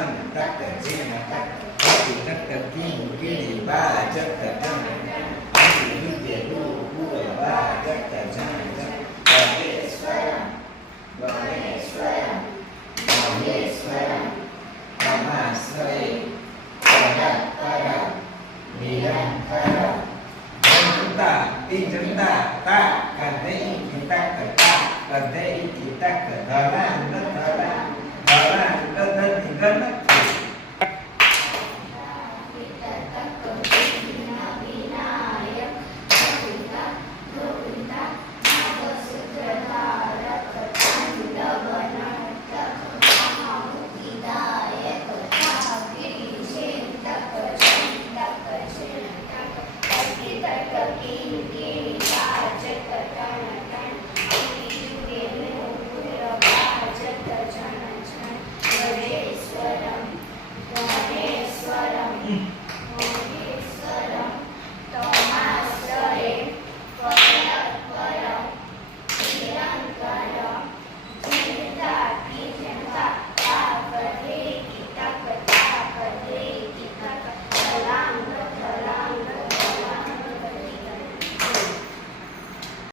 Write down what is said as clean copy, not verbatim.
झम तक झिम तक हति तक किम किणी बा जत जम हति विद्य गु गुर बा जत झम झम गणेश्वरम गणेश्वरम गणेश्वरम